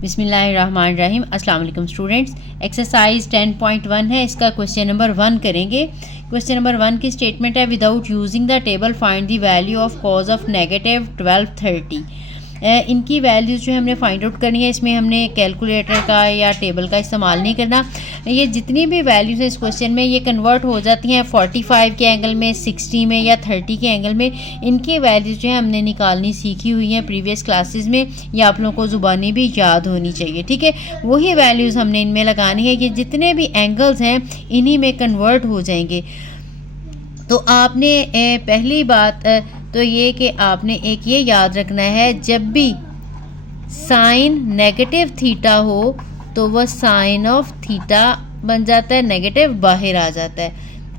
बिस्मिल्लाहिर्रहमानिर्रहीम। अस्सलाम वालेकुम स्टूडेंट्स। एक्सरसाइज 10.1 है, इसका क्वेश्चन नंबर 1 करेंगे। क्वेश्चन नंबर 1 की स्टेटमेंट है, without using the table find the value of cause of negative 1230। इनकी वैल्यूज़ जो है हमने फाइंड आउट करनी है। इसमें हमने कैलकुलेटर का या टेबल का इस्तेमाल नहीं करना। ये जितनी भी वैल्यूज़ है इस क्वेश्चन में ये कन्वर्ट हो जाती हैं 45 के एंगल में, 60 में या 30 के एंगल में। इनकी वैल्यूज़ जो है हमने निकालनी सीखी हुई हैं प्रीवियस क्लासेस में। ये आप लोगों को ज़ुबानी भी याद होनी चाहिए, ठीक है। वही वैल्यूज़ हमने इनमें लगानी है। ये जितने भी एंगल्स हैं इन्हीं में कन्वर्ट हो जाएंगे। तो आपने पहली बात तो ये कि आपने एक ये याद रखना है, जब भी साइन नेगेटिव थीटा हो तो वह साइन ऑफ थीटा बन जाता है, नेगेटिव बाहर आ जाता है।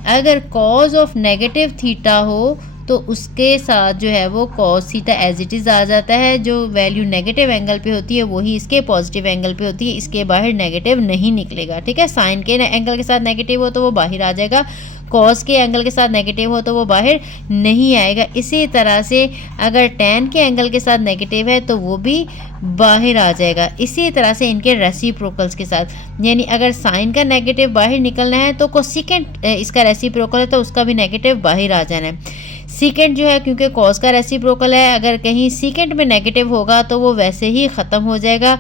अगर कॉज ऑफ नेगेटिव थीटा हो तो उसके साथ जो है वो cos theta as it is आ जाता है। जो वैल्यू नेगेटिव एंगल पे होती है वही इसके पॉजिटिव एंगल पे होती है, इसके बाहर नेगेटिव नहीं निकलेगा, ठीक है। साइन के एंगल के साथ नेगेटिव हो तो वो बाहर आ जाएगा, कॉस के एंगल के साथ नेगेटिव हो तो वो बाहर नहीं आएगा। इसी तरह से अगर टैन के एंगल के साथ नेगेटिव है तो वो भी बाहर आ जाएगा। इसी तरह से इनके रेसिप्रोकल्स के साथ, यानी अगर साइन का नेगेटिव बाहर निकलना है तो कोसेकेंट इसका रेसिप्रोकल है तो उसका भी नेगेटिव बाहर आ जाना है। सीकेंट जो है क्योंकि कॉस का रेसिप्रोकल है, अगर कहीं सीकेंट में नेगेटिव होगा तो वो वैसे ही ख़त्म हो जाएगा।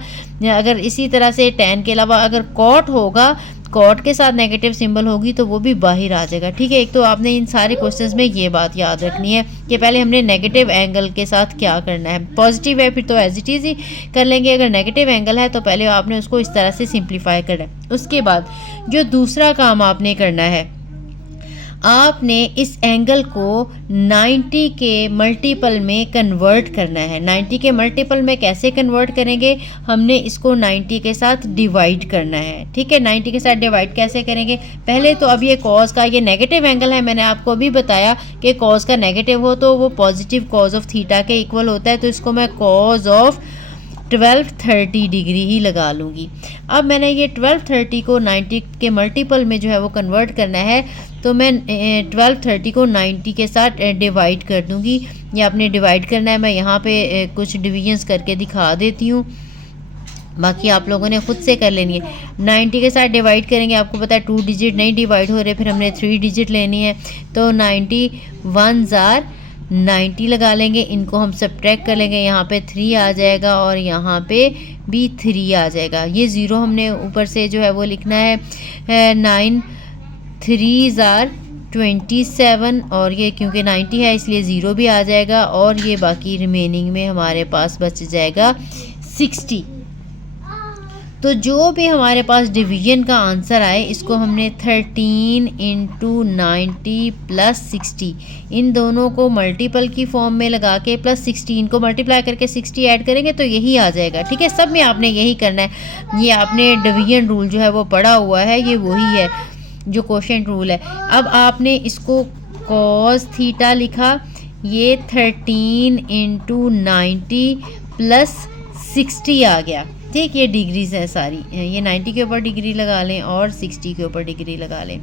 अगर इसी तरह से टैन के अलावा अगर कॉट होगा, कॉट के साथ नेगेटिव सिंबल होगी तो वो भी बाहर आ जाएगा, ठीक है। एक तो आपने इन सारे क्वेश्चंस में ये बात याद रखनी है कि पहले हमने नेगेटिव एंगल के साथ क्या करना है। पॉजिटिव है फिर तो एज इट इज़ ही कर लेंगे, अगर नेगेटिव एंगल है तो पहले आपने उसको इस तरह से सिंप्लीफाई करना है। उसके बाद जो दूसरा काम आपने करना है, आपने इस एंगल को 90 के मल्टीपल में कन्वर्ट करना है। 90 के मल्टीपल में कैसे कन्वर्ट करेंगे, हमने इसको 90 के साथ डिवाइड करना है, ठीक है। 90 के साथ डिवाइड कैसे करेंगे, पहले तो अब ये कॉज का ये नेगेटिव एंगल है, मैंने आपको अभी बताया कि कॉज का नेगेटिव हो तो वो पॉजिटिव कॉज ऑफ थीटा के इक्वल होता है, तो इसको मैं कॉज ऑफ 1230 डिग्री ही लगा लूँगी। अब मैंने ये 1230 को 90 के मल्टीपल में जो है वो कन्वर्ट करना है, तो मैं 1230 को 90 के साथ डिवाइड कर दूँगी। ये आपने डिवाइड करना है, मैं यहाँ पे कुछ डिवीजन्स करके दिखा देती हूँ, बाकी आप लोगों ने ख़ुद से कर लेनी है। 90 के साथ डिवाइड करेंगे, आपको पता है 2 डिजिट नहीं डिवाइड हो रहे, फिर हमने 3 डिजिट लेनी है, तो 90 1s are 90 लगा लेंगे। इनको हम सब्ट्रैक्ट कर लेंगे, यहाँ पे 3 आ जाएगा और यहाँ पे भी 3 आ जाएगा। ये ज़ीरो हमने ऊपर से जो है वो लिखना है। 9 3s are 27 और ये क्योंकि 90 है इसलिए ज़ीरो भी आ जाएगा और ये बाकी रिमेनिंग में हमारे पास बच जाएगा 60। तो जो भी हमारे पास डिवीजन का आंसर आए इसको हमने 13 × 90 + 60 इन दोनों को मल्टीपल की फॉर्म में लगा के प्लस 16 को मल्टीप्लाई करके 60 ऐड करेंगे तो यही आ जाएगा, ठीक है। सब में आपने यही करना है। ये आपने डिवीजन रूल जो है वो पढ़ा हुआ है, ये वही है जो क्वोशिएंट रूल है। अब आपने इसको कॉस थीटा लिखा, ये 13 × 90 + 60 आ गया, ठीक। ये डिग्रीज हैं सारी, ये 90 के ऊपर डिग्री लगा लें और 60 के ऊपर डिग्री लगा लें।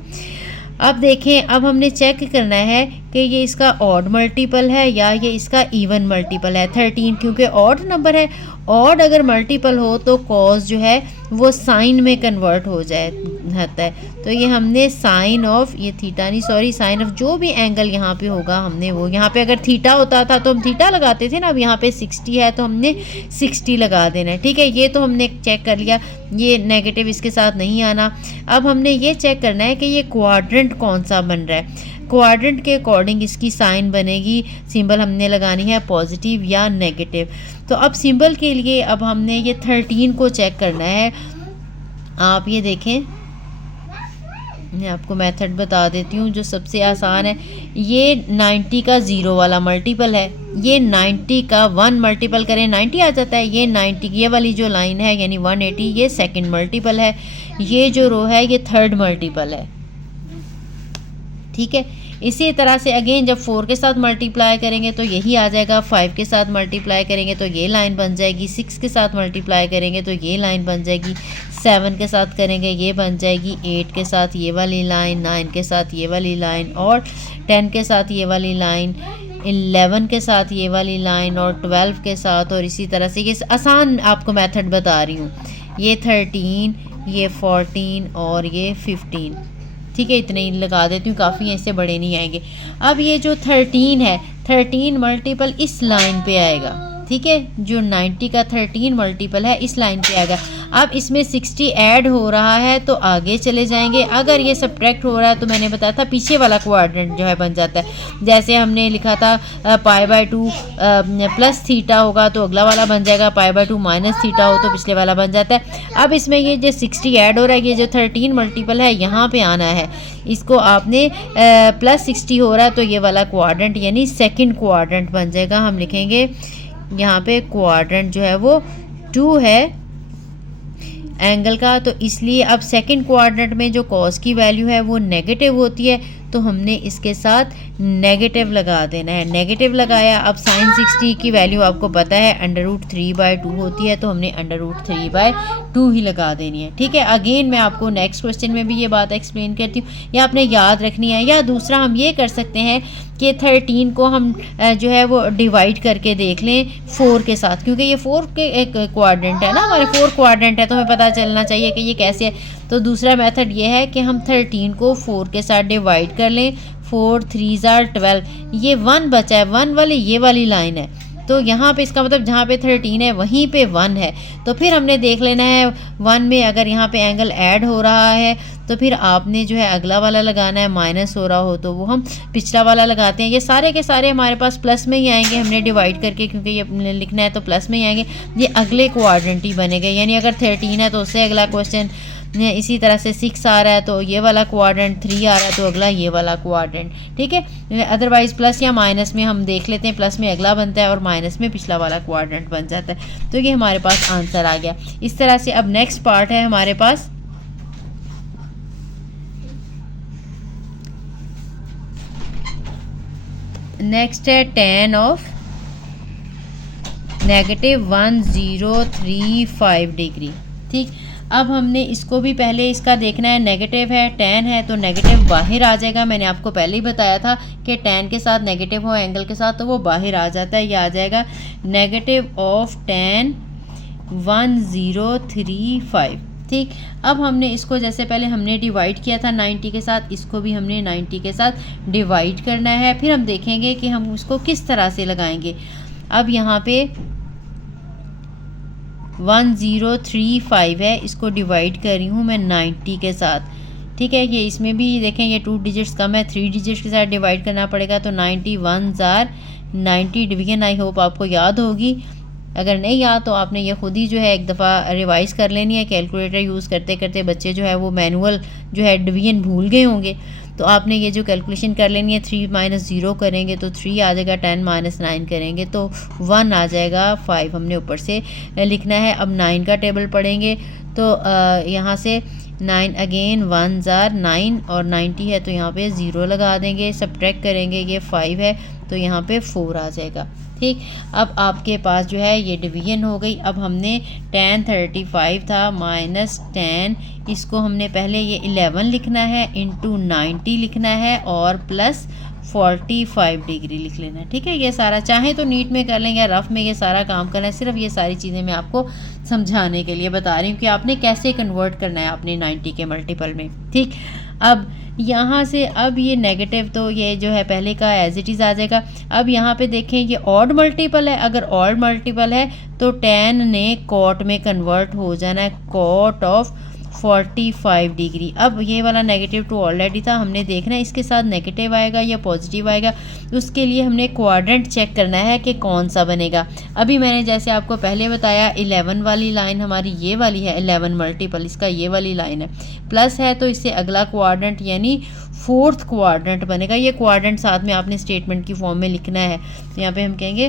अब देखें, अब हमने चेक करना है कि ये इसका ऑड मल्टीपल है या ये इसका इवन मल्टीपल है। 13 क्योंकि ऑड नंबर है, ऑड अगर मल्टीपल हो तो कॉस जो है वो साइन में कन्वर्ट हो जाता है। तो ये हमने साइन ऑफ, ये थीटा नहीं सॉरी, साइन ऑफ जो भी एंगल यहाँ पे होगा हमने वो, यहाँ पे अगर थीटा होता था तो हम थीटा लगाते थे ना, अब यहाँ पे 60 है तो हमने 60 लगा देना है, ठीक है। ये तो हमने चेक कर लिया, ये नेगेटिव इसके साथ नहीं आना। अब हमने ये चेक करना है कि ये क्वाड्रेंट कौन सा बन रहा है। क्वाड्रेंट के अकॉर्डिंग इसकी साइन बनेगी, सिंबल हमने लगानी है पॉजिटिव या नेगेटिव। तो अब सिंबल के लिए अब हमने ये 13 को चेक करना है। आप ये देखें, मैं आपको मेथड बता देती हूँ जो सबसे आसान है। ये 90 का 0 वाला मल्टीपल है, ये 90 का 1 मल्टीपल करें 90 आ जाता है। ये 90 ये वाली जो लाइन है यानी 180 ये सेकंड मल्टीपल है, ये जो रो है ये थर्ड मल्टीपल है, ठीक है। इसी तरह से अगेन जब 4 के साथ मल्टीप्लाई करेंगे तो यही आ जाएगा, 5 के साथ मल्टीप्लाई करेंगे तो ये लाइन बन जाएगी, 6 के साथ मल्टीप्लाई करेंगे तो ये लाइन बन जाएगी, 7 के साथ करेंगे ये बन जाएगी, 8 के साथ ये वाली लाइन, 9 के साथ ये वाली लाइन और 10 के साथ ये वाली लाइन, 11 के साथ ये वाली लाइन और 12 के साथ, और इसी तरह से ये आसान आपको मेथड बता रही हूँ। ये 13, ये 14 और ये 15, ठीक है, इतने ही लगा देती हूँ, काफ़ी ऐसे बड़े नहीं आएंगे। अब ये जो 13 है, 13 मल्टीपल इस लाइन पे आएगा, ठीक है, जो 90 का 13 मल्टीपल है इस लाइन पे आएगा। अब इसमें 60 ऐड हो रहा है तो आगे चले जाएंगे, अगर ये सब्ट्रैक्ट हो रहा है तो मैंने बताया था पीछे वाला क्वाड्रेंट जो है बन जाता है। जैसे हमने लिखा था π/2 प्लस थीटा होगा तो अगला वाला बन जाएगा, π/2 माइनस थीटा हो तो पिछले वाला बन जाता है। अब इसमें ये जो 60 ऐड हो रहा है, ये जो 13 मल्टीपल है यहाँ पे आना है, इसको आपने प्लस 60 हो रहा है तो ये वाला क्वाड्रेंट यानी सेकंड क्वाड्रेंट बन जाएगा। हम लिखेंगे यहाँ पे क्वाड्रेंट जो है वो 2 है एंगल का, तो इसलिए अब सेकंड क्वाड्रेंट में जो कॉस की वैल्यू है वो नेगेटिव होती है, तो हमने इसके साथ नेगेटिव लगा देना है। नेगेटिव लगाया, अब साइन 60 की वैल्यू आपको पता है √3/2 होती है, तो हमने √3/2 ही लगा देनी है, ठीक है। अगेन मैं आपको नेक्स्ट क्वेश्चन में भी ये बात एक्सप्लेन करती हूँ, या आपने याद रखनी है। या दूसरा हम ये कर सकते हैं कि 13 को हम जो है वो डिवाइड करके देख लें 4 के साथ, क्योंकि ये 4 के एक क्वाड्रेंट है ना, हमारे 4 क्वाड्रेंट है, तो हमें पता चलना चाहिए कि ये कैसे है। तो दूसरा मेथड ये है कि हम 13 को 4 के साथ डिवाइड कर लें, 4 3 12, ये 1 बचा है, 1 वाली ये वाली लाइन है, तो यहाँ पे इसका मतलब जहाँ पे 13 है वहीं पे 1 है, तो फिर हमने देख लेना है 1 में अगर यहाँ पे एंगल ऐड हो रहा है तो फिर आपने जो है अगला वाला लगाना है, माइनस हो रहा हो तो वो हम पिछला वाला लगाते हैं। ये सारे के सारे हमारे पास प्लस में ही आएंगे, हमने डिवाइड करके, क्योंकि ये लिखना है तो प्लस में ही आएंगे, ये अगले क्वाड्रेंट ही बनेंगे। यानी अगर 13 है तो उससे अगला क्वेश्चन, इसी तरह से 6 आ रहा है तो ये वाला क्वाड्रेंट, 3 आ रहा है तो अगला ये वाला क्वाड्रेंट, ठीक है। अदरवाइज प्लस या माइनस में हम देख लेते हैं, प्लस में अगला बनता है और माइनस में पिछला वाला क्वाड्रेंट बन जाता है, तो ये हमारे पास आंसर आ गया। इस तरह से अब नेक्स्ट पार्ट है हमारे पास, नेक्स्ट है tan ऑफ -1035 डिग्री, ठीक। अब हमने इसको भी पहले इसका देखना है, नेगेटिव है, tan है तो नेगेटिव बाहर आ जाएगा। मैंने आपको पहले ही बताया था कि tan के साथ नेगेटिव हो एंगल के साथ तो वो बाहर आ जाता है, ये आ जाएगा नेगेटिव ऑफ tan 1035, ठीक। अब हमने इसको जैसे पहले हमने डिवाइड किया था 90 के साथ, इसको भी हमने 90 के साथ डिवाइड करना है, फिर हम देखेंगे कि हम उसको किस तरह से लगाएंगे। अब यहाँ पे 1035 है, इसको डिवाइड कर रही हूँ मैं 90 के साथ, ठीक है। ये इसमें भी देखें ये 2 डिजिट्स कम है, 3 डिजिट्स के साथ डिवाइड करना पड़ेगा, तो 90 1 90 डिवीजन आई होप आपको याद होगी। अगर नहीं याद तो आपने ये खुद ही जो है एक दफ़ा रिवाइज़ कर लेनी है, कैलकुलेटर यूज़ करते करते बच्चे जो है वो मैनुअल जो है डिवीजन भूल गए होंगे, तो आपने ये जो कैलकुलेशन कर लेनी है। 3 - 0 करेंगे तो 3 आ जाएगा, 10 - 9 करेंगे तो 1 आ जाएगा, 5 हमने ऊपर से लिखना है। अब 9 का टेबल पढ़ेंगे तो यहाँ से 9 अगेन 1 9 और 90 है तो यहाँ पे 0 लगा देंगे, सब्ट्रैक्ट करेंगे, ये 5 है तो यहाँ पे 4 आ जाएगा, ठीक। अब आपके पास जो है ये डिवीजन हो गई। अब हमने tan 35 था माइनस tan, इसको हमने पहले ये 11 लिखना है इंटू 90 लिखना है और प्लस 45 डिग्री लिख लेना है, ठीक है। ये सारा चाहे तो नीट में कर लें या रफ में, ये सारा काम करना है। सिर्फ ये सारी चीज़ें मैं आपको समझाने के लिए बता रही हूँ कि आपने कैसे कन्वर्ट करना है अपने 90 के मल्टीपल में, ठीक। अब यहाँ से अब ये नेगेटिव तो ये जो है पहले का एज इट इज़ आ जाएगा। अब यहाँ पे देखें ये ऑड मल्टीपल है, अगर ऑड मल्टीपल है तो tan ने कॉट में कन्वर्ट हो जाना है, कॉट ऑफ 45 डिग्री। अब ये वाला नेगेटिव टू ऑलरेडी था, हमने देखना है इसके साथ नेगेटिव आएगा या पॉजिटिव आएगा, उसके लिए हमने क्वाड्रेंट चेक करना है कि कौन सा बनेगा। अभी मैंने जैसे आपको पहले बताया 11 वाली लाइन हमारी ये वाली है, 11 मल्टीपल इसका ये वाली लाइन है, प्लस है तो इससे अगला क्वाड्रेंट यानी 4th क्वाड्रेंट बनेगा। ये क्वाड्रेंट साथ में आपने स्टेटमेंट की फॉर्म में लिखना है, तो यहाँ पे हम कहेंगे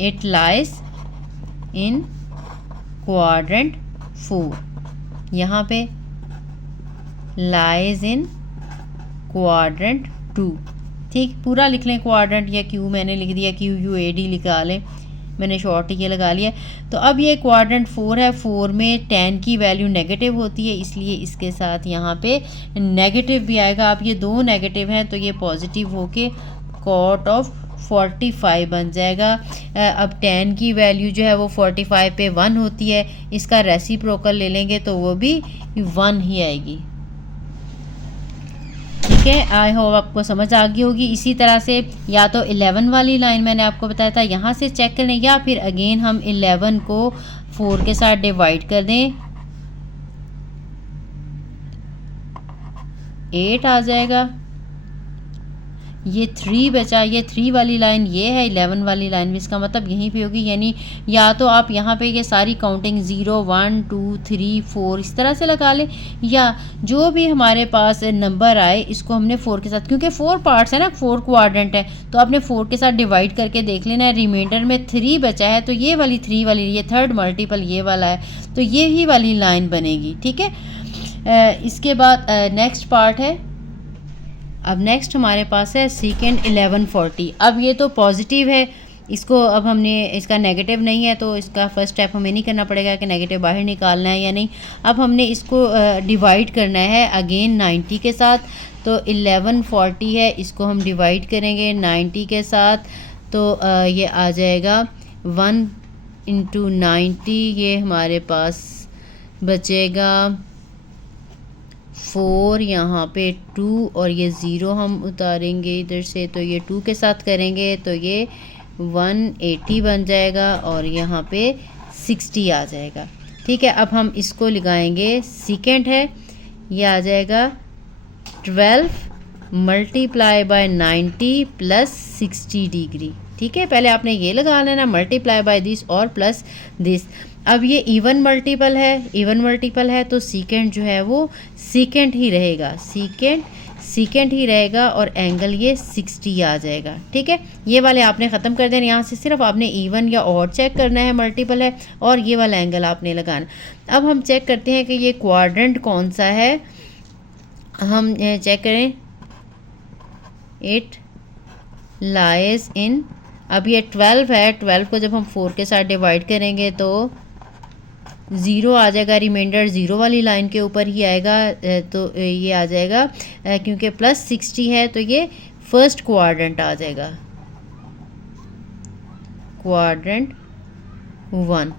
इट लाइज इन क्वाड्रेंट 4, यहाँ पे लाइज इन क्वाड्रेंट 2, ठीक। पूरा लिख लें क्वाड्रेंट, या क्यू मैंने लिख दिया, QUAD लिखा लें, मैंने शॉर्ट ये लगा लिया। तो अब ये क्वाड्रेंट 4 है, 4 में tan की वैल्यू नेगेटिव होती है, इसलिए इसके साथ यहाँ पे नेगेटिव भी आएगा। अब ये दो नेगेटिव हैं तो ये पॉजिटिव होके cot ऑफ 45 बन जाएगा। अब tan की वैल्यू जो है वो 45 पे 1 होती है, इसका रेसिप्रोकल ले लेंगे तो वो भी 1 ही आएगी। ठीक है, आई होप आपको समझ आ गई होगी। इसी तरह से या तो 11 वाली लाइन मैंने आपको बताया था यहाँ से चेक करें, या फिर अगेन हम 11 को 4 के साथ डिवाइड कर दें, 8 आ जाएगा। ये 3 बचा, ये 3 वाली लाइन ये है, 11 वाली लाइन भी इसका मतलब यहीं पे होगी। यानी या तो आप यहाँ पे ये सारी काउंटिंग 0 1 2 3 4 इस तरह से लगा लें, या जो भी हमारे पास नंबर आए इसको हमने 4 के साथ, क्योंकि 4 पार्ट्स है ना, 4 क्वाड्रेंट है, तो आपने 4 के साथ डिवाइड करके देख लेना है। रिमाइंडर में 3 बचा है तो ये वाली 3 वाली, ये थर्ड मल्टीपल ये वाला है, तो ये ही वाली लाइन बनेगी। ठीक है, इसके बाद नेक्स्ट पार्ट है। अब नेक्स्ट हमारे पास है सीकेंड 1140। अब ये तो पॉजिटिव है, इसको अब हमने, इसका नेगेटिव नहीं है तो इसका फर्स्ट स्टेप हमें नहीं करना पड़ेगा कि नेगेटिव बाहर निकालना है या नहीं। अब हमने इसको डिवाइड करना है अगेन 90 के साथ। तो 1140 है, इसको हम डिवाइड करेंगे 90 के साथ, तो ये आ जाएगा 1 × 90, ये हमारे पास बचेगा 4, यहाँ पे 2 और ये 0 हम उतारेंगे इधर से, तो ये 2 के साथ करेंगे तो ये 180 बन जाएगा और यहाँ पे 60 आ जाएगा। ठीक है, अब हम इसको लगाएंगे, सीकेंड है, ये आ जाएगा 12 × 90 + 60 डिग्री। ठीक है, पहले आपने ये लगा लेना मल्टीप्लाई बाय दिस और प्लस दिस। अब ये इवन मल्टीपल है तो सीकेंड जो है वो सीकेंड ही रहेगा, सीकेंड ही रहेगा और एंगल ये 60 आ जाएगा। ठीक है, ये वाले आपने ख़त्म कर देना, यहाँ से सिर्फ आपने इवन या ऑड चेक करना है, मल्टीपल है, और ये वाला एंगल आपने लगाना। अब हम चेक करते हैं कि ये क्वाड्रेंट कौन सा है। हम चेक करें, इट लाइज इन, अब ये 12 है, 12 को जब हम 4 के साथ डिवाइड करेंगे तो 0 आ जाएगा, रिमाइंडर 0 वाली लाइन के ऊपर ही आएगा, तो ये आ जाएगा क्योंकि प्लस 60 है तो ये फर्स्ट क्वाड्रेंट आ जाएगा, क्वाड्रेंट 1।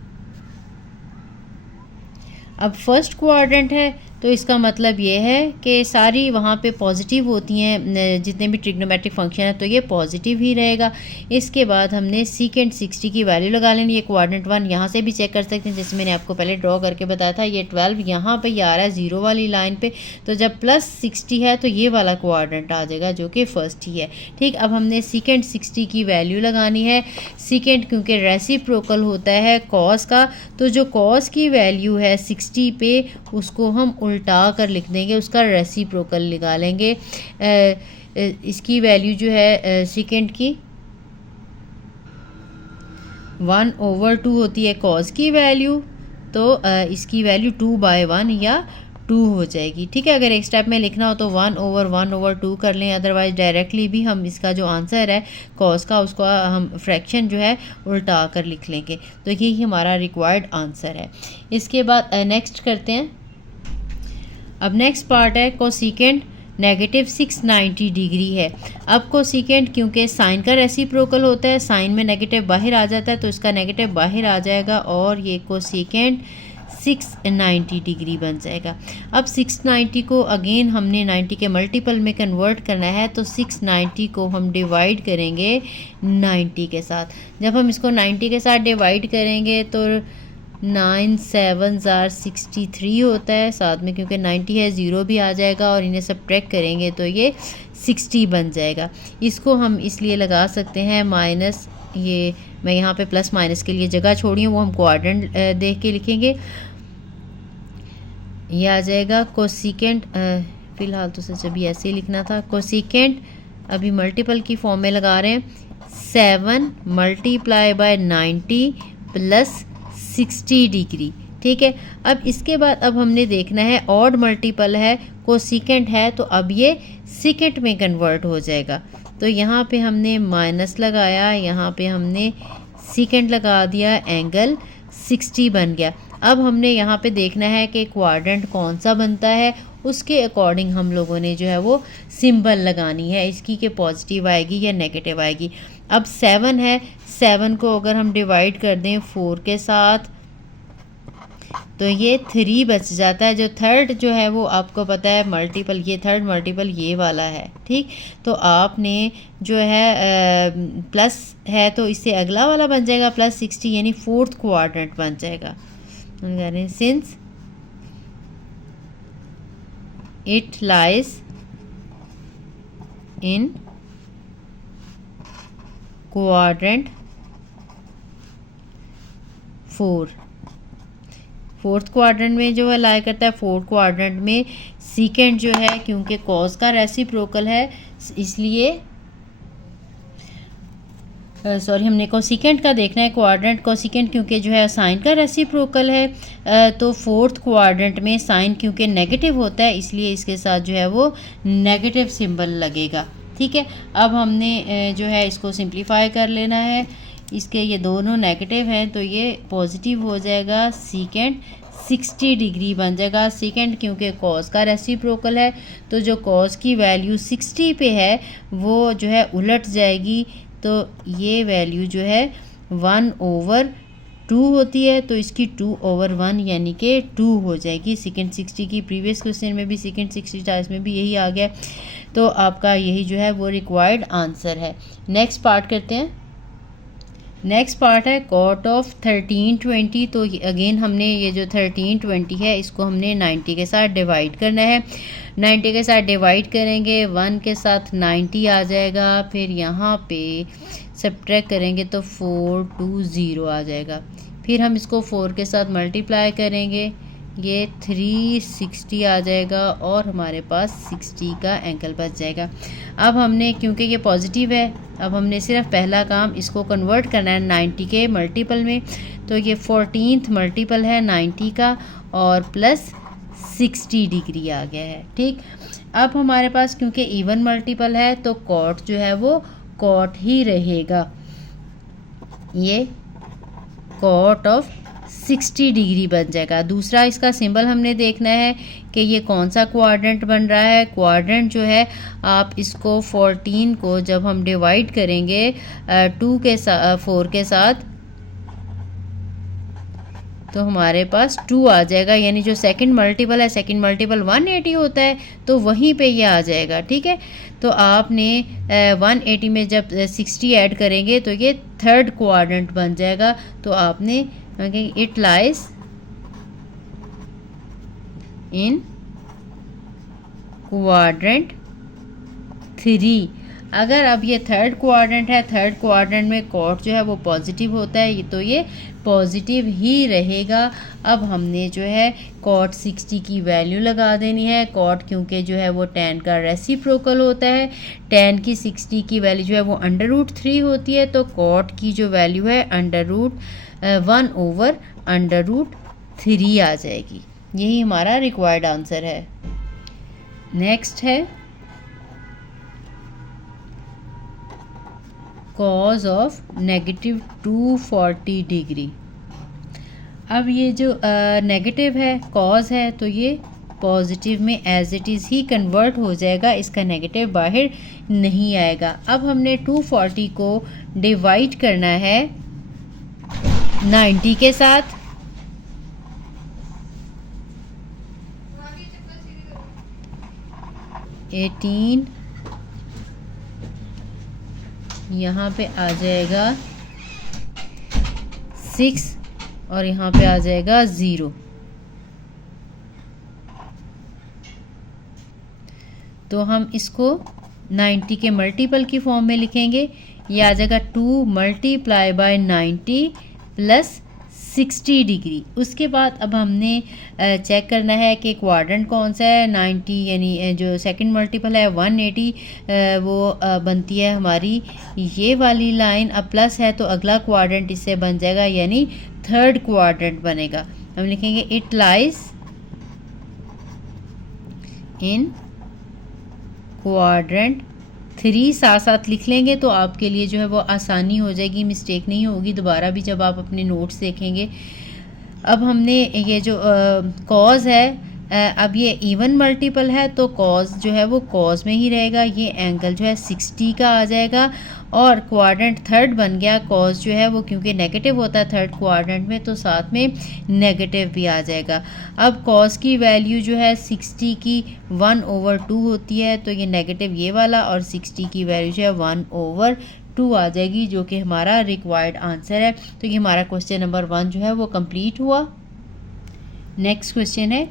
अब फर्स्ट क्वाड्रेंट है तो इसका मतलब ये है कि सारी वहाँ पे पॉजिटिव होती हैं, जितने भी ट्रिग्नोमेट्रिक फंक्शन है तो ये पॉजिटिव ही रहेगा। इसके बाद हमने सीकेंड 60 की वैल्यू लगा लेनी, ये क्वाड्रेंट 1 यहाँ से भी चेक कर सकते हैं, जैसे मैंने आपको पहले ड्रॉ करके बताया था। ये 12 यहाँ पे आ रहा है 0 वाली लाइन पे, तो जब प्लस 60 है तो ये वाला क्वाड्रेंट आ जाएगा जो कि फर्स्ट ही है। ठीक, अब हमने सीकेंड 60 की वैल्यू लगानी है। सीकेंड क्योंकि रेसिप्रोकल होता है कॉस का, तो जो कॉस की वैल्यू है 60 पे उसको हम उल्टा कर लिख देंगे, उसका रेसिप्रोकल निकालेंगे। इसकी वैल्यू जो है सीकेंड की 1/2 होती है कॉस की वैल्यू, तो इसकी वैल्यू 2/1 या 2 हो जाएगी। ठीक है, अगर एक स्टेप में लिखना हो तो 1/1/2 कर लें, अदरवाइज डायरेक्टली भी हम इसका जो आंसर है कॉस का उसको हम फ्रैक्शन जो है उल्टा कर लिख लेंगे, तो यही हमारा रिक्वायर्ड आंसर है। इसके बाद नेक्स्ट करते हैं। अब नेक्स्ट पार्ट है कोसीकेंड -690 डिग्री है। अब कोसीकेंड क्योंकि साइन का रेसिप्रोकल होता है, साइन में नेगेटिव बाहर आ जाता है तो इसका नेगेटिव बाहर आ जाएगा और ये कोसीकेंड 690 डिग्री बन जाएगा। अब 690 को अगेन हमने 90 के मल्टीपल में कन्वर्ट करना है, तो 690 को हम डिवाइड करेंगे 90 के साथ। जब हम इसको 90 के साथ डिवाइड करेंगे तो 9 7 63 होता है, साथ में क्योंकि 90 है 0 भी आ जाएगा और इन्हें सब्ट्रैक्ट करेंगे तो ये 60 बन जाएगा। इसको हम इसलिए लगा सकते हैं माइनस, ये मैं यहाँ पे प्लस माइनस के लिए जगह छोड़ी हूँ, वो हम क्वाड्रेंट देख के लिखेंगे। ये आ जाएगा कोसीकेंड, फ़िलहाल तो सच अभी ऐसे ही लिखना था, कोसीकेंड अभी मल्टीपल की फॉर्म में लगा रहे हैं, 7 × 90 + 60 डिग्री। ठीक है, अब इसके बाद अब हमने देखना है ऑड मल्टीपल है, कोसीकेंड है, तो अब ये सीकेंड में कन्वर्ट हो जाएगा। तो यहाँ पे हमने माइनस लगाया, यहाँ पे हमने सीकेंट लगा दिया, एंगल 60 बन गया। अब हमने यहाँ पे देखना है कि क्वाड्रेंट कौन सा बनता है, उसके अकॉर्डिंग हम लोगों ने जो है वो सिंबल लगानी है इसकी कि पॉजिटिव आएगी या नेगेटिव आएगी। अब 7 है, 7 को अगर हम डिवाइड कर दें 4 के साथ तो ये 3 बच जाता है। जो थर्ड जो है वो आपको पता है मल्टीपल, ये थर्ड मल्टीपल ये वाला है, ठीक। तो आपने जो है प्लस है तो इससे अगला वाला बन जाएगा +60, यानी फोर्थ क्वाड्रेंट बन जाएगा। Since it lies in quadrant 4, fourth quadrant में जो है लाई करता है। फोर्थ क्वाड्रेंट में सीकेंट जो है, क्योंकि कॉज का रेसिप्रोकल है इसलिए सॉरी हमने कोसिकेंट का देखना है, क्वाड्रेंट कोसिकेंट क्योंकि जो है साइन का रेसिप्रोकल है। तो फोर्थ क्वाड्रेंट में साइन क्योंकि नेगेटिव होता है इसलिए इसके साथ जो है वो नेगेटिव सिंबल लगेगा, ठीक है। अब हमने जो है इसको सिंप्लीफाई कर लेना है। इसके ये दोनों नेगेटिव हैं तो ये पॉजिटिव हो जाएगा, सीकेंट 60 डिग्री बन जाएगा। सेकेंड क्योंकि कॉस का रेसिप्रोकल है तो जो कॉस की वैल्यू 60 पे है वो जो है उलट जाएगी, तो ये वैल्यू जो है 1/2 होती है तो इसकी 2/1 यानी कि 2 हो जाएगी। सेकेंड 60 की प्रीवियस क्वेश्चन में भी सेकेंड 60 था, इसमें भी यही आ गया, तो आपका यही जो है वो रिक्वायर्ड आंसर है। नेक्स्ट पार्ट करते हैं। नेक्स्ट पार्ट है कॉट ऑफ 1320। तो अगेन हमने ये जो 1320 है इसको हमने 90 के साथ डिवाइड करना है। 90 के साथ डिवाइड करेंगे, 1 के साथ 90 आ जाएगा, फिर यहाँ पे सब्ट्रैक्ट करेंगे तो 420 आ जाएगा। फिर हम इसको 4 के साथ मल्टीप्लाई करेंगे, ये 360 आ जाएगा और हमारे पास 60 का एंगल बच जाएगा। अब हमने क्योंकि ये पॉजिटिव है, अब हमने सिर्फ पहला काम इसको कन्वर्ट करना है 90 के मल्टीपल में, तो ये 14th मल्टीपल है 90 का और प्लस 60 डिग्री आ गया है, ठीक। अब हमारे पास क्योंकि इवन मल्टीपल है तो कॉट जो है वो कॉट ही रहेगा, ये कॉट ऑफ 60 डिग्री बन जाएगा। दूसरा इसका सिंबल हमने देखना है कि ये कौन सा क्वाड्रेंट बन रहा है। क्वाड्रेंट जो है आप इसको 14 को जब हम डिवाइड करेंगे 2 के साथ 4 के साथ तो हमारे पास 2 आ जाएगा, यानी जो सेकंड मल्टीपल है, सेकंड मल्टीपल 180 होता है तो वहीं पे ये आ जाएगा, ठीक है। तो आपने 180 में जब 60 ऐड करेंगे तो ये थर्ड क्वाड्रेंट बन जाएगा। तो आपने इट लाइज इन क्वाड्रेंट 3। अगर अब ये थर्ड क्वाड्रेंट है, थर्ड क्वाड्रेंट में कॉट जो है वो पॉजिटिव होता है तो ये पॉजिटिव ही रहेगा। अब हमने जो है कॉट 60 की वैल्यू लगा देनी है। कॉट क्योंकि जो है वो tan का रेसिप्रोकल होता है, tan की 60 की वैल्यू जो है वो √3 होती है, तो कॉट की जो वैल्यू है √1/√3 आ जाएगी। यही हमारा रिक्वायर्ड आंसर है। नेक्स्ट है कॉज ऑफ -240 डिग्री। अब ये जो नेगेटिव है कॉज है तो ये पॉजिटिव में एज इट इज़ ही कन्वर्ट हो जाएगा, इसका नेगेटिव बाहर नहीं आएगा। अब हमने 240 को डिवाइड करना है 90 के साथ, एटीन यहाँ पे आ जाएगा 6 और यहाँ पे आ जाएगा 0। तो हम इसको 90 के मल्टीपल की फॉर्म में लिखेंगे, ये आ जाएगा 2 × 90 + 60 डिग्री। उसके बाद अब हमने चेक करना है कि क्वाड्रेंट कौन सा है। 90 यानी जो सेकंड मल्टीपल है 180 वो बनती है हमारी ये वाली लाइन। अब प्लस है तो अगला क्वाड्रेंट इससे बन जाएगा, यानी थर्ड क्वाड्रेंट बनेगा। हम लिखेंगे इट लाइज इन क्वाड्रेंट 3 साथ साथ लिख लेंगे तो आपके लिए जो है वो आसानी हो जाएगी, मिस्टेक नहीं होगी दोबारा भी जब आप अपने नोट्स देखेंगे। अब हमने ये जो कॉज है, अब ये इवन मल्टीपल है तो कॉज जो है वो कॉज में ही रहेगा, ये एंगल जो है 60 का आ जाएगा। और क्वाड्रेंट थर्ड बन गया, कॉज जो है वो क्योंकि नेगेटिव होता है थर्ड क्वाड्रेंट में तो साथ में नेगेटिव भी आ जाएगा। अब कॉज की वैल्यू जो है 60 की 1/2 होती है तो ये नेगेटिव ये वाला, और 60 की वैल्यू जो है 1/2 आ जाएगी, जो कि हमारा रिक्वायर्ड आंसर है। तो ये हमारा क्वेश्चन नंबर 1 जो है वो कंप्लीट हुआ। नेक्स्ट क्वेश्चन है,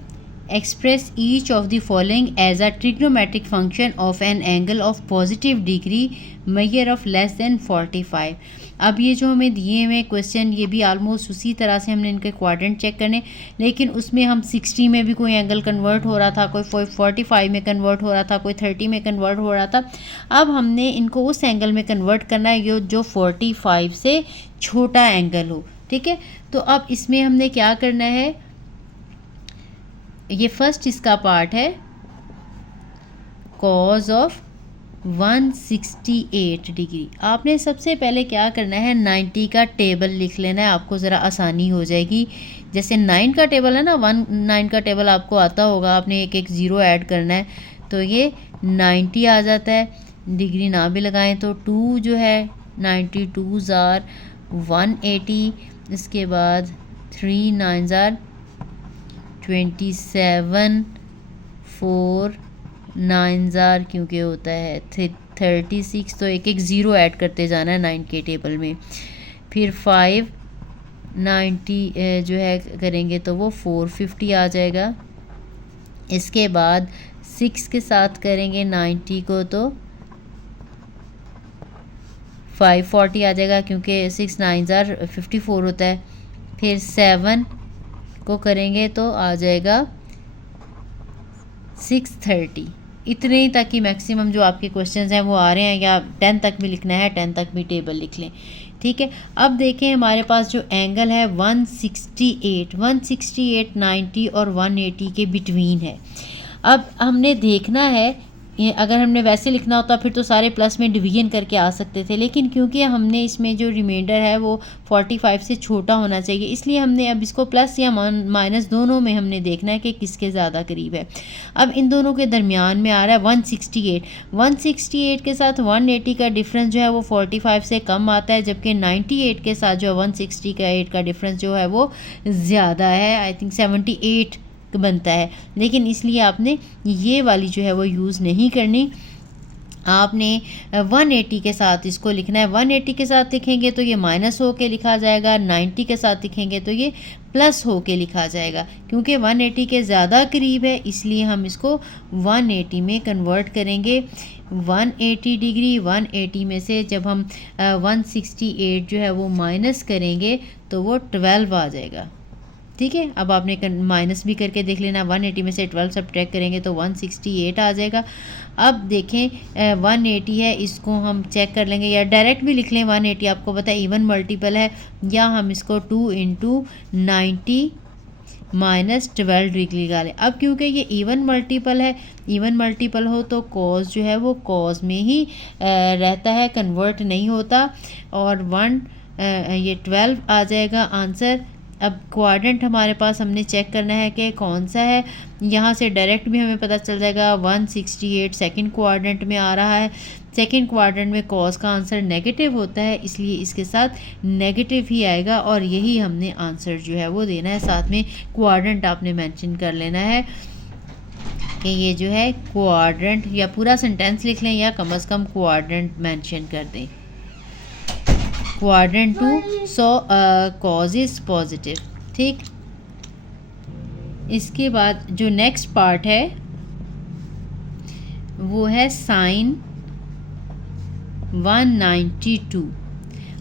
express each of the following as a trigonometric function of an angle of positive degree measure of less than 45। अब ये जो हमें दिए हुए क्वेश्चन ये भी आलमोस्ट उसी तरह से हमने इनके क्वाड्रेंट चेक करने, लेकिन उसमें हम 60 में भी कोई एंगल कन्वर्ट हो रहा था, कोई 45 में कन्वर्ट हो रहा था, कोई 30 में कन्वर्ट हो रहा था। अब हमने इनको उस एंगल में कन्वर्ट करना है जो 45 से छोटा एंगल हो, ठीक है। तो अब इसमें हमने क्या करना है, ये फर्स्ट इसका पार्ट है कॉज ऑफ 168 डिग्री। आपने सबसे पहले क्या करना है, 90 का टेबल लिख लेना है, आपको ज़रा आसानी हो जाएगी। जैसे 9 का टेबल है ना, 9 का टेबल आपको आता होगा, आपने एक एक ज़ीरो ऐड करना है तो ये 90 आ जाता है। डिग्री ना भी लगाएं तो 2 जो है 92 ज़ार 180, इसके बाद 3 9 ज़ार 27, 4 9 ज़ार क्योंकि होता है 36, तो एक एक ज़ीरो ऐड करते जाना है 9 के टेबल में। फिर 5 90 जो है करेंगे तो वो 450 आ जाएगा। इसके बाद 6 के साथ करेंगे 90 को तो 540 आ जाएगा क्योंकि 6 9 ज़ार 54 होता है। फिर 7 को करेंगे तो आ जाएगा 630। इतने ही तक ही मैक्सिमम जो आपके क्वेश्चंस हैं वो आ रहे हैं, या 10 तक भी लिखना है 10 तक भी टेबल लिख लें, ठीक है। अब देखें हमारे पास जो एंगल है 168 90 और 180 के बिटवीन है। अब हमने देखना है, अगर हमने वैसे लिखना होता फिर तो सारे प्लस में डिवीजन करके आ सकते थे, लेकिन क्योंकि हमने इसमें जो रिमाइंडर है वो 45 से छोटा होना चाहिए, इसलिए हमने अब इसको प्लस या माइनस दोनों में हमने देखना है कि किसके ज़्यादा करीब है। अब इन दोनों के दरमियान में आ रहा है 168 के साथ 180 का डिफरेंस जो है वो 45 से कम आता है, जबकि 98 के साथ जो 168 का डिफरेंस जो है वो ज़्यादा है, आई थिंक 78 बनता है। लेकिन इसलिए आपने ये वाली जो है वो यूज़ नहीं करनी, आपने 180 के साथ इसको लिखना है। 180 के साथ लिखेंगे तो ये माइनस हो के लिखा जाएगा, 90 के साथ लिखेंगे तो ये प्लस हो के लिखा जाएगा। क्योंकि 180 के ज़्यादा करीब है इसलिए हम इसको 180 में कन्वर्ट करेंगे। 180 डिग्री 180 में से जब हम 168 जो है वो माइनस करेंगे तो वो 12 आ जाएगा, ठीक है। अब आपने माइनस भी करके देख लेना, 180 में से 12 सब्ट्रैक्ट करेंगे तो 168 आ जाएगा। अब देखें 180 है, इसको हम चेक कर लेंगे या डायरेक्ट भी लिख लें। 180 आपको पता है इवन मल्टीपल है, या हम इसको 2 × 90 - 12 डिग्री लगा लें। अब क्योंकि ये इवन मल्टीपल है, इवन मल्टीपल हो तो कॉज जो है वो कॉज में ही रहता है, कन्वर्ट नहीं होता, और ये 12 आ जाएगा आंसर। अब क्वाड्रेंट हमारे पास हमने चेक करना है कि कौन सा है, यहाँ से डायरेक्ट भी हमें पता चल जाएगा 168 सेकंड क्वाड्रेंट में आ रहा है। सेकंड क्वाड्रेंट में कॉज का आंसर नेगेटिव होता है, इसलिए इसके साथ नेगेटिव ही आएगा, और यही हमने आंसर जो है वो देना है। साथ में क्वाड्रेंट आपने मेंशन कर लेना है कि ये जो है क्वाड्रेंट, या पूरा सेंटेंस लिख लें या कम से कम क्वाड्रेंट मेंशन कर दें। Quadrant 2 show cause is positive, ठीक। इसके बाद जो नेक्स्ट पार्ट है वो है साइन 192।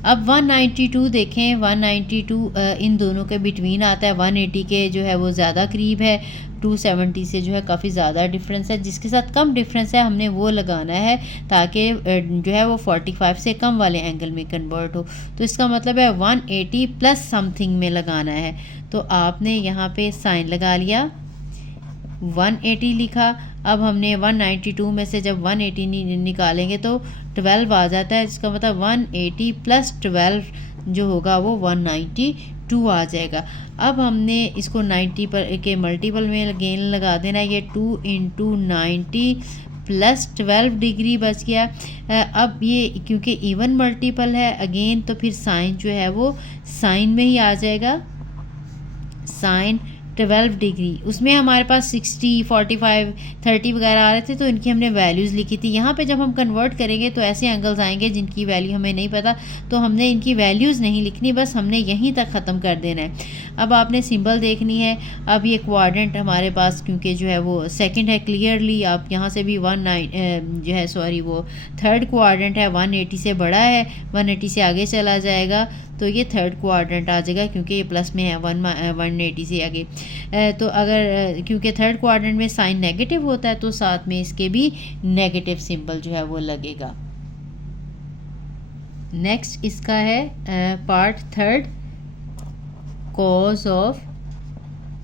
अब 192 देखें, 192 इन दोनों के बिटवीन आता है। 180 के जो है वो ज़्यादा करीब है, 270 से जो है काफ़ी ज़्यादा डिफरेंस है। जिसके साथ कम डिफरेंस है हमने वो लगाना है ताकि जो है वो 45 से कम वाले एंगल में कन्वर्ट हो। तो इसका मतलब है 180 प्लस समथिंग में लगाना है। तो आपने यहाँ पे साइन लगा लिया, 180 लिखा। अब हमने 192 में से जब 180 निकालेंगे तो 12 आ जाता है, इसका मतलब 180 प्लस 12 जो होगा वो 192 आ जाएगा। अब हमने इसको 90 पर के मल्टीपल में अगेन लगा देना है, ये 2 इंटू 90 प्लस 12 डिग्री बच गया। अब ये क्योंकि इवन मल्टीपल है अगेन, तो फिर साइन जो है वो साइन में ही आ जाएगा, साइन 12 डिग्री। उसमें हमारे पास 60, 45, 30 वगैरह आ रहे थे, तो इनकी हमने वैल्यूज़ लिखी थी। यहाँ पे जब हम कन्वर्ट करेंगे तो ऐसे एंगल्स आएंगे जिनकी वैल्यू हमें नहीं पता, तो हमने इनकी वैल्यूज़ नहीं लिखनी, बस हमने यहीं तक ख़त्म कर देना है। अब आपने सिंबल देखनी है। अब ये क्वाड्रेंट हमारे पास क्योंकि जो है वो सेकंड है, क्लियरली आप यहाँ से भी जो है सॉरी वो थर्ड क्वाड्रेंट है, 180 से बड़ा है, 180 से आगे चला जाएगा तो ये थर्ड क्वाड्रेंट आ जाएगा, क्योंकि ये प्लस में है 180 से आगे। तो अगर क्योंकि थर्ड क्वाड्रेंट में साइन नेगेटिव होता है तो साथ में इसके भी नेगेटिव सिंबल जो है वो लगेगा। नेक्स्ट इसका है पार्ट थर्ड, कॉज ऑफ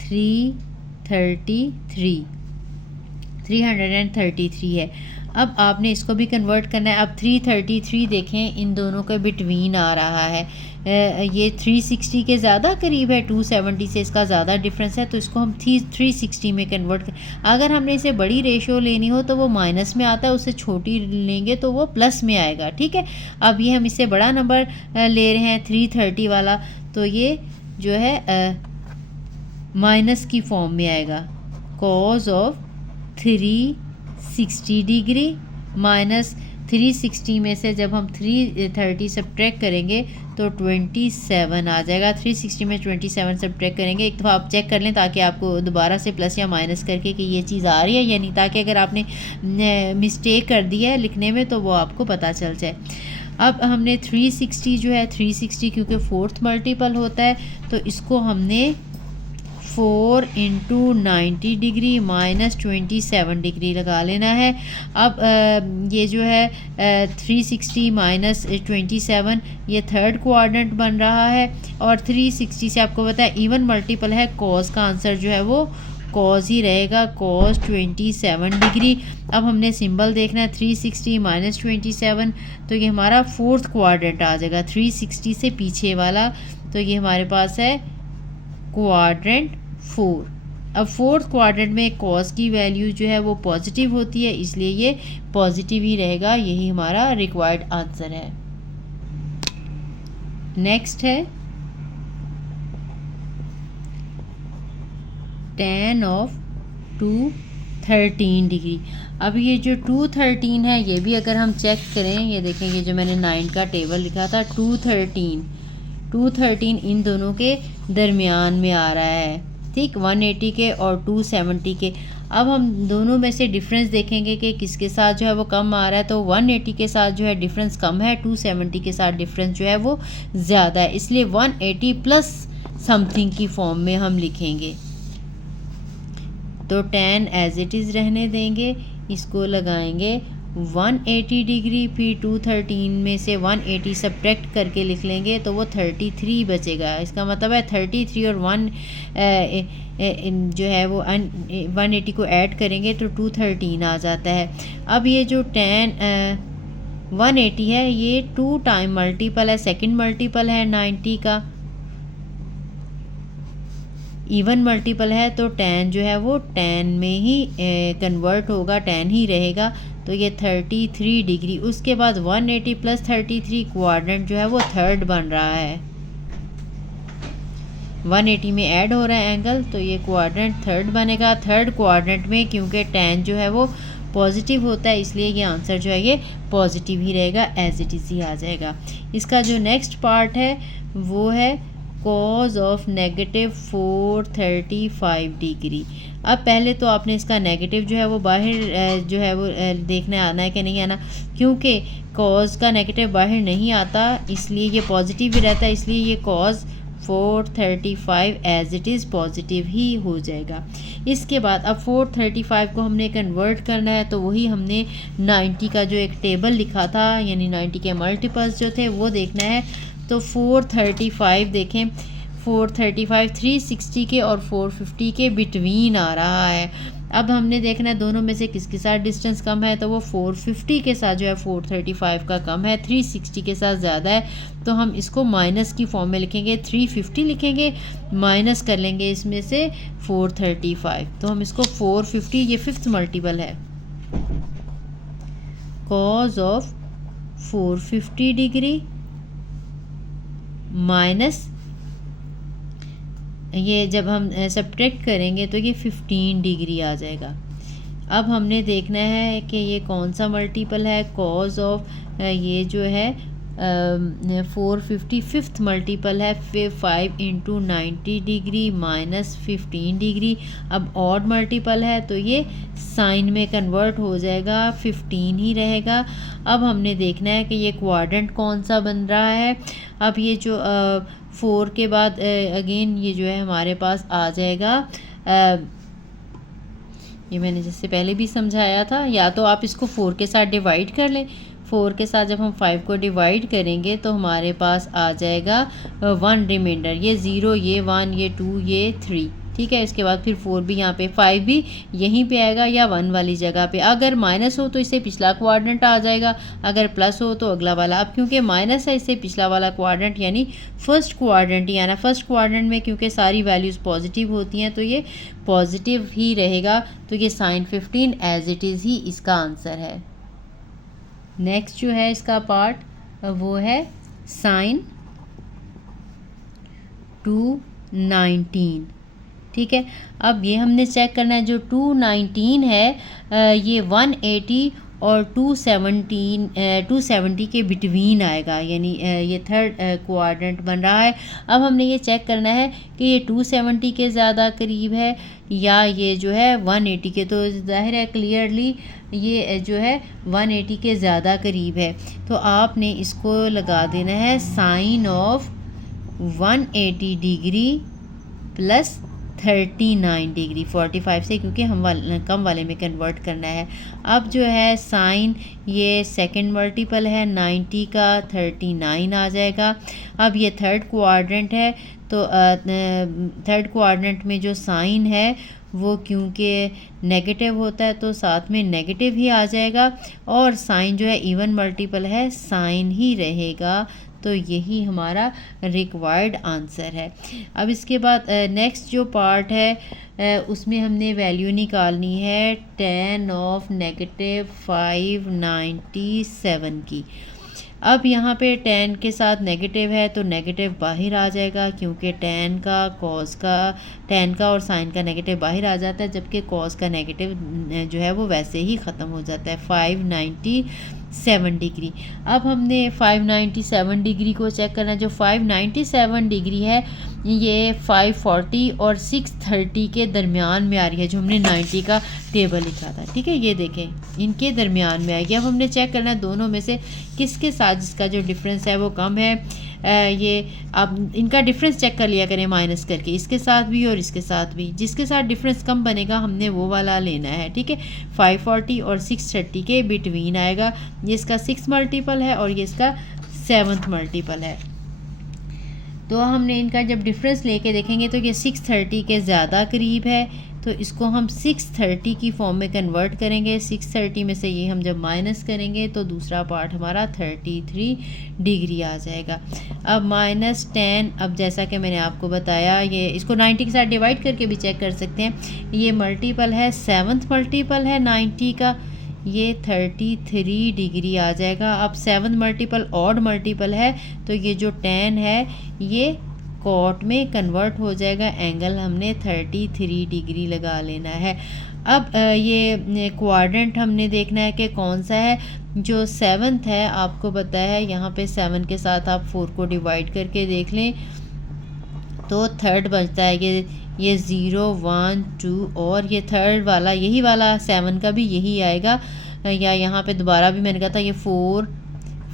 333 है। अब आपने इसको भी कन्वर्ट करना है। अब 333 देखें, इन दोनों के बिटवीन आ रहा है, ये 360 के ज़्यादा करीब है, 270 से इसका ज़्यादा डिफरेंस है, तो इसको हम 360 में कन्वर्ट कर। अगर हमने इसे बड़ी रेशियो लेनी हो तो वो माइनस में आता है, उससे छोटी लेंगे तो वो प्लस में आएगा, ठीक है। अब ये हम इससे बड़ा नंबर ले रहे हैं 330 वाला, तो ये जो है माइनस की फॉर्म में आएगा। कॉज ऑफ 360 डिग्री माइनस 360 में से जब हम 330 सब्ट्रैक्ट करेंगे तो 27 आ जाएगा। 360 में 27 सब्ट्रैक्ट करेंगे, एक दफ़ा आप चेक कर लें ताकि आपको दोबारा से प्लस या माइनस करके कि ये चीज़ आ रही है या नहीं, ताकि अगर आपने मिस्टेक कर दी है लिखने में तो वो आपको पता चल जाए। अब हमने 360 जो है 360 क्योंकि फोर्थ मल्टीपल होता है, तो इसको हमने 4 इंटू 90 डिग्री माइनस 27 डिग्री लगा लेना है। अब ये जो है 360 माइनस 27 ये थर्ड क्वाड्रेंट बन रहा है, और 360 से आपको पता है इवन मल्टीपल है, कॉस का आंसर जो है वो कॉस ही रहेगा, कॉस 27 डिग्री। अब हमने सिंबल देखना है 360 माइनस 27, तो ये हमारा फोर्थ क्वाड्रेंट आ जाएगा 360 से पीछे वाला, तो ये हमारे पास है क्वाड्रेंट 4। अब फोर्थ क्वाड्रेंट में कॉस की वैल्यू जो है वो पॉजिटिव होती है, इसलिए ये पॉजिटिव ही रहेगा, यही हमारा रिक्वायर्ड आंसर है। नेक्स्ट है tan ऑफ 213 डिग्री। अब ये जो 213 है ये भी अगर हम चेक करें, ये देखें ये जो मैंने 9 का टेबल लिखा था, 213 इन दोनों के दरमियान में आ रहा है, ठीक, 180 के और 270 के। अब हम दोनों में से डिफरेंस देखेंगे कि किसके साथ जो है वो कम आ रहा है, तो 180 के साथ जो है डिफरेंस कम है, 270 के साथ डिफरेंस जो है वो ज़्यादा है, इसलिए 180 प्लस समथिंग की फॉर्म में हम लिखेंगे। तो tan एज इट इज़ रहने देंगे, इसको लगाएंगे 180 डिग्री, फिर 213 में से 180 सब्ट्रैक्ट करके लिख लेंगे तो वो 33 बचेगा। इसका मतलब है 33 और 1 जो है वो 180 को ऐड करेंगे तो 213 आ जाता है। अब ये जो tan 180 है ये 2 टाइम मल्टीपल है, सेकंड मल्टीपल है 90 का, इवन मल्टीपल है, तो tan जो है वो tan में ही कन्वर्ट होगा, tan ही रहेगा, तो ये 33 डिग्री। उसके बाद 180 प्लस 33 क्वाड्रेंट जो है वो थर्ड बन रहा है, 180 में ऐड हो रहा है एंगल, तो ये क्वाड्रेंट थर्ड बनेगा। थर्ड क्वाड्रेंट में क्योंकि tan जो है वो पॉजिटिव होता है, इसलिए ये आंसर जो है ये पॉजिटिव ही रहेगा, एज इट इज़ ही आ जाएगा। इसका जो नेक्स्ट पार्ट है वो है कॉज ऑफ नेगेटिव 435 डिग्री। अब पहले तो आपने इसका नेगेटिव जो है वो बाहर जो है वो देखने आना है कि नहीं आना, क्योंकि कॉज का नेगेटिव बाहर नहीं आता इसलिए ये पॉजिटिव ही रहता है, इसलिए ये cos 435 as it is positive ही हो जाएगा। इसके बाद अब 435 को हमने कन्वर्ट करना है, तो वही हमने 90 का जो एक टेबल लिखा था, यानी 90 के मल्टीपल्स जो थे वो देखना है। तो 435 देखें, 435 360 के और 450 के बिटवीन आ रहा है, अब हमने देखना है दोनों में से किसके साथ डिस्टेंस कम है, तो वो 450 के साथ जो है 435 का कम है, 360 के साथ ज़्यादा है, तो हम इसको माइनस की फॉर्म में लिखेंगे, 350 लिखेंगे, माइनस कर लेंगे इसमें से 435, तो हम इसको 450, ये फिफ्थ मल्टीपल है, कॉज ऑफ 450 डिग्री माइनस ये जब हम सब्ट्रैक्ट करेंगे तो ये 15 डिग्री आ जाएगा। अब हमने देखना है कि ये कौन सा मल्टीपल है, कॉज ऑफ ये जो है 450 फिफ्थ मल्टीपल है, फिर 5 इंटू 90 डिग्री माइनस 15 डिग्री। अब ऑड मल्टीपल है तो ये साइन में कन्वर्ट हो जाएगा, 15 ही रहेगा। अब हमने देखना है कि ये क्वाड्रेंट कौन सा बन रहा है। अब ये जो 4 के बाद अगेन ये जो है हमारे पास आ जाएगा, ये मैंने जैसे पहले भी समझाया था, या तो आप इसको 4 के साथ डिवाइड कर लें, 4 के साथ जब हम 5 को डिवाइड करेंगे तो हमारे पास आ जाएगा 1 रिमाइंडर, ये 0, ये 1, ये 2, ये 3, ठीक है। इसके बाद फिर 4 भी यहाँ पे, 5 भी यहीं पे आएगा या 1 वाली जगह पे। अगर माइनस हो तो इससे पिछला क्वाड्रेंट आ जाएगा, अगर प्लस हो तो अगला वाला। अब क्योंकि माइनस है इससे पिछला वाला क्वाड्रेंट यानी फर्स्ट क्वाड्रेंट ही आना। फर्स्ट क्वाड्रेंट में क्योंकि सारी वैल्यूज़ पॉजिटिव होती हैं तो ये पॉजिटिव ही रहेगा, तो ये साइन 15 एज इट इज़ ही इसका आंसर है। नेक्स्ट जो है इसका पार्ट वो है साइन 219, ठीक है। अब ये हमने चेक करना है, जो 219 है ये 180 और 270 के बिटवीन आएगा, यानी ये थर्ड क्वाड्रेंट बन रहा है। अब हमने ये चेक करना है कि ये 270 के ज़्यादा करीब है या ये जो है 180 के, तो जाहिर है क्लियरली ये जो है 180 के ज़्यादा करीब है। तो आपने इसको लगा देना है sine of 180 degree plus 39 degree, 45 से क्योंकि हम कम वाले में कन्वर्ट करना है। अब जो है साइन ये सेकंड मल्टीपल है 90 का, 39 आ जाएगा। अब ये थर्ड क्वाड्रेंट है, तो थर्ड क्वाड्रेंट में जो साइन है वो क्योंकि नेगेटिव होता है तो साथ में नेगेटिव ही आ जाएगा, और साइन जो है इवन मल्टीपल है, साइन ही रहेगा, तो यही हमारा रिक्वायर्ड आंसर है। अब इसके बाद नेक्स्ट जो पार्ट है उसमें हमने वैल्यू निकालनी है tan ऑफ नेगेटिव 597 की। अब यहाँ पे tan के साथ नेगेटिव है तो नेगेटिव बाहर आ जाएगा, क्योंकि tan का और साइन का नेगेटिव बाहर आ जाता है, जबकि cos का नेगेटिव जो है वो वैसे ही ख़त्म हो जाता है। 597 डिग्री। अब हमने 597 डिग्री को चेक करना है। जो 597 डिग्री है ये 540 और 630 के दरमियान में आ रही है, जो हमने 90 का टेबल लिखा था, ठीक है। ये देखें इनके दरमियान में आएगी। अब हमने चेक करना है दोनों में से किसके साथ जिसका जो डिफरेंस है वो कम है। ये आप इनका डिफरेंस चेक कर लिया करें माइनस करके, इसके साथ भी और इसके साथ भी। जिसके साथ डिफरेंस कम बनेगा हमने वो वाला लेना है, ठीक है। 540 और 630 के बिटवीन आएगा। ये इसका 6 मल्टीपल है और ये इसका 7th मल्टीपल है। तो हमने इनका जब डिफरेंस लेके देखेंगे तो ये 630 के ज़्यादा करीब है, तो इसको हम 630 की फॉर्म में कन्वर्ट करेंगे। 630 में से ये हम जब माइनस करेंगे तो दूसरा पार्ट हमारा 33 डिग्री आ जाएगा। अब -10, अब जैसा कि मैंने आपको बताया ये इसको 90 के साथ डिवाइड करके भी चेक कर सकते हैं। ये मल्टीपल है 7th मल्टीपल है 90 का, ये 33 डिग्री आ जाएगा। अब 7th मल्टीपल ऑड मल्टीपल है तो ये जो 10 है ये कॉट में कन्वर्ट हो जाएगा, एंगल हमने 33 डिग्री लगा लेना है। अब ये क्वाड्रेंट हमने देखना है कि कौन सा है। जो 7th है आपको पता है, यहाँ पे 7 के साथ आप 4 को डिवाइड करके देख लें तो थर्ड बचता है। ये 0 1 2 और ये थर्ड वाला यही वाला 7 का भी यही आएगा, या यहाँ पे दोबारा भी मैंने कहा था ये 4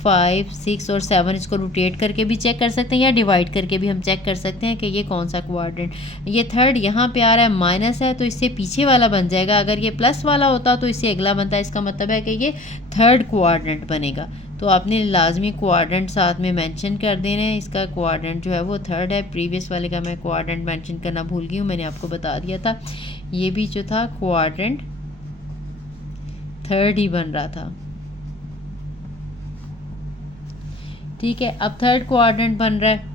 5, 6 और 7 इसको रोटेट करके भी चेक कर सकते हैं या डिवाइड करके भी हम चेक कर सकते हैं कि ये कौन सा क्वाड्रेंट। ये थर्ड यहाँ पे आ रहा है माइनस है तो इससे पीछे वाला बन जाएगा, अगर ये प्लस वाला होता तो इससे अगला बनता है। इसका मतलब है कि ये थर्ड क्वाड्रेंट बनेगा। तो आपने लाजमी क्वाड्रेंट साथ में मेंशन कर देना है। इसका क्वाड्रेंट जो है वो थर्ड है। प्रीवियस वाले का मैं क्वाड्रेंट मेंशन करना भूल गई हूँ, मैंने आपको बता दिया था। ये भी जो था क्वाड्रेंट थर्ड ही बन रहा था। ठीक है, अब थर्ड क्वाड्रेंट बन रहा है।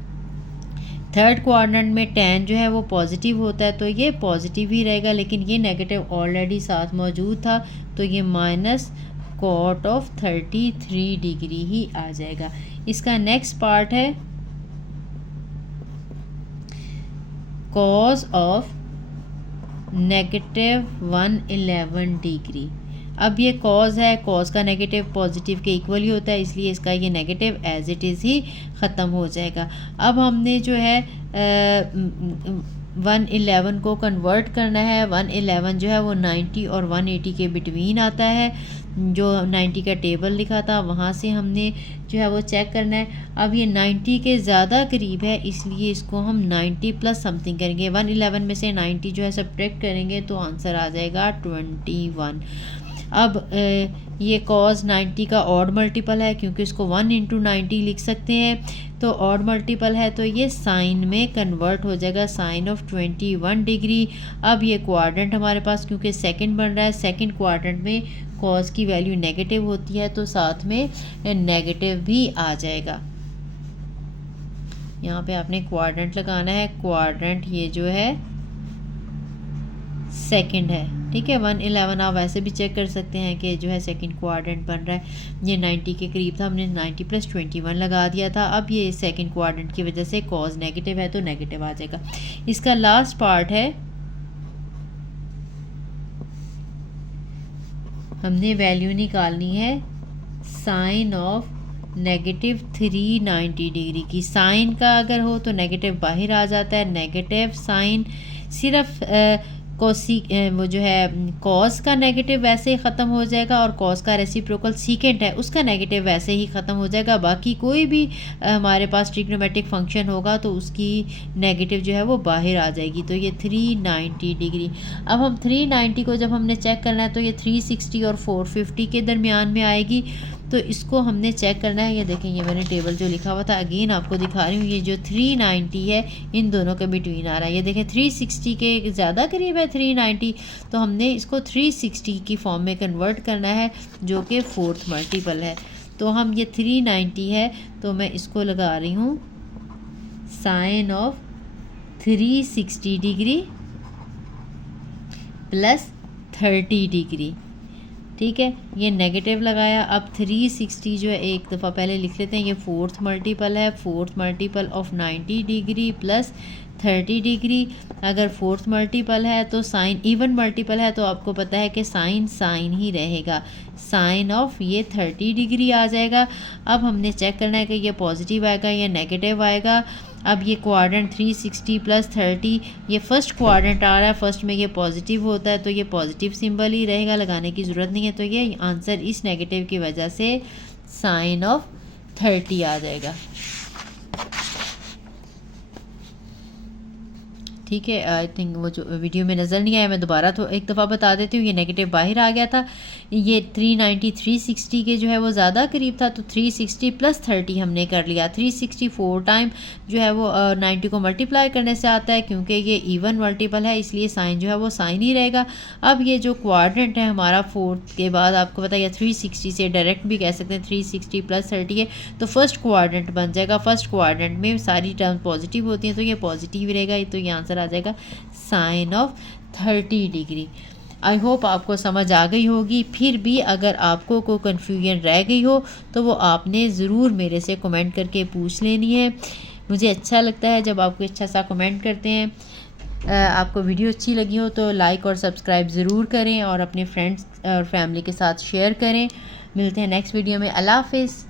थर्ड क्वाड्रेंट में tan जो है वो पॉजिटिव होता है तो ये पॉजिटिव ही रहेगा, लेकिन ये नेगेटिव ऑलरेडी साथ मौजूद था तो ये माइनस cot ऑफ 33 डिग्री ही आ जाएगा। इसका नेक्स्ट पार्ट है cos ऑफ नेगेटिव 111 डिग्री। अब ये कॉज है, कॉज का नेगेटिव पॉजिटिव के इक्वल ही होता है, इसलिए इसका ये नेगेटिव एज इट इज़ ही ख़त्म हो जाएगा। अब हमने जो है 111 को कन्वर्ट करना है। 111 जो है वो 90 और 180 के बिटवीन आता है। जो 90 का टेबल लिखा था वहाँ से हमने जो है वो चेक करना है। अब ये 90 के ज़्यादा करीब है, इसलिए इसको हम 90 प्लस समथिंग करेंगे। 111 में से 90 जो है सब्ट्रैक्ट करेंगे तो आंसर आ जाएगा 21। अब ये cos 90 का ऑड मल्टीपल है, क्योंकि इसको 1 इंटू 90 लिख सकते हैं तो ऑड मल्टीपल है तो ये साइन में कन्वर्ट हो जाएगा, साइन ऑफ 21 डिग्री। अब ये क्वाड्रेंट हमारे पास क्योंकि सेकंड बन रहा है, सेकंड क्वाड्रेंट में cos की वैल्यू नेगेटिव होती है तो साथ में नेगेटिव भी आ जाएगा। यहाँ पे आपने क्वाड्रेंट लगाना है। क्वाड्रेंट ये जो है सेकंड है। ठीक है, 111 आप वैसे भी चेक कर सकते हैं कि जो है सेकंड क्वाड्रेंट बन रहा है। ये 90 के करीब था, हमने 90 प्लस 21 लगा दिया था। अब ये सेकंड क्वाड्रेंट की वजह से cos नेगेटिव है तो नेगेटिव आ जाएगा। इसका लास्ट पार्ट है, हमने वैल्यू निकालनी है साइन ऑफ नेगेटिव 390 डिग्री की। साइन का अगर हो तो नेगेटिव बाहर आ जाता है, नेगेटिव साइन सिर्फ वो जो है कॉस का नेगेटिव वैसे ही ख़त्म हो जाएगा और कॉस का रेसिप्रोकल सीकेंट है उसका नेगेटिव वैसे ही ख़त्म हो जाएगा। बाकी कोई भी हमारे पास ट्रिग्नोमेट्रिक फंक्शन होगा तो उसकी नेगेटिव जो है वो बाहर आ जाएगी। तो ये 390 डिग्री। अब हम 390 को जब हमने चेक करना है तो ये 360 और 450 के दरमियान में आएगी। तो इसको हमने चेक करना है। ये देखें, ये मैंने टेबल जो लिखा हुआ था अगेन आपको दिखा रही हूँ। ये जो 390 है इन दोनों के बिटवीन आ रहा है। ये देखें 360 के ज़्यादा करीब है 390, तो हमने इसको 360 की फॉर्म में कन्वर्ट करना है जो कि फोर्थ मल्टीपल है। तो हम ये 390 है तो मैं इसको लगा रही हूँ sine of 360 degree plus 30 degree. ठीक है, ये नेगेटिव लगाया। अब 360 जो है एक दफ़ा पहले लिख लेते हैं, ये फोर्थ मल्टीपल है। Fourth multiple of 90 degree plus 30 degree. अगर फोर्थ मल्टीपल है तो साइन, इवन मल्टीपल है तो आपको पता है कि साइन साइन ही रहेगा। साइन ऑफ ये 30 डिग्री आ जाएगा। अब हमने चेक करना है कि ये पॉजिटिव आएगा या नेगेटिव आएगा। अब ये क्वाड्रेंट 360 प्लस 30, ये फर्स्ट क्वाड्रेंट आ रहा है, फर्स्ट में ये पॉजिटिव होता है तो ये पॉजिटिव सिंबल ही रहेगा, लगाने की ज़रूरत नहीं है। तो ये आंसर इस नेगेटिव की वजह से साइन ऑफ 30 आ जाएगा। ठीक है, आई थिंक वो जो वीडियो में नज़र नहीं आया मैं दोबारा तो एक दफ़ा बता देती हूँ। ये नेगेटिव बाहर आ गया था। ये 390 360 के जो है वो ज़्यादा करीब था तो 360 प्लस 30 हमने कर लिया। 364 टाइम जो है वो 90 को मल्टीप्लाई करने से आता है, क्योंकि ये इवन मल्टीपल है इसलिए साइन जो है वो साइन ही रहेगा। अब ये जो क्वाड्रेंट है हमारा फोर्थ के बाद आपको पता है 360 से डायरेक्ट भी कह सकते हैं 360 प्लस 30 है तो फर्स्ट क्वाड्रेंट बन जाएगा। फर्स्ट क्वाड्रेंट में सारी टर्म पॉजिटिव होती हैं तो ये पॉजिटिव रहेगा, तो ये आंसर आ जाएगा sine of 30 degree. I hope आपको समझ आ गई होगी। फिर भी अगर आपको कोई कन्फ्यूजन रह गई हो तो वो आपने ज़रूर मेरे से कमेंट करके पूछ लेनी है। मुझे अच्छा लगता है जब आपको अच्छा सा कमेंट करते हैं। आपको वीडियो अच्छी लगी हो तो लाइक और सब्सक्राइब ज़रूर करें और अपने फ्रेंड्स और फैमिली के साथ शेयर करें। मिलते हैं नेक्स्ट वीडियो में। अल्लाह हाफिज़।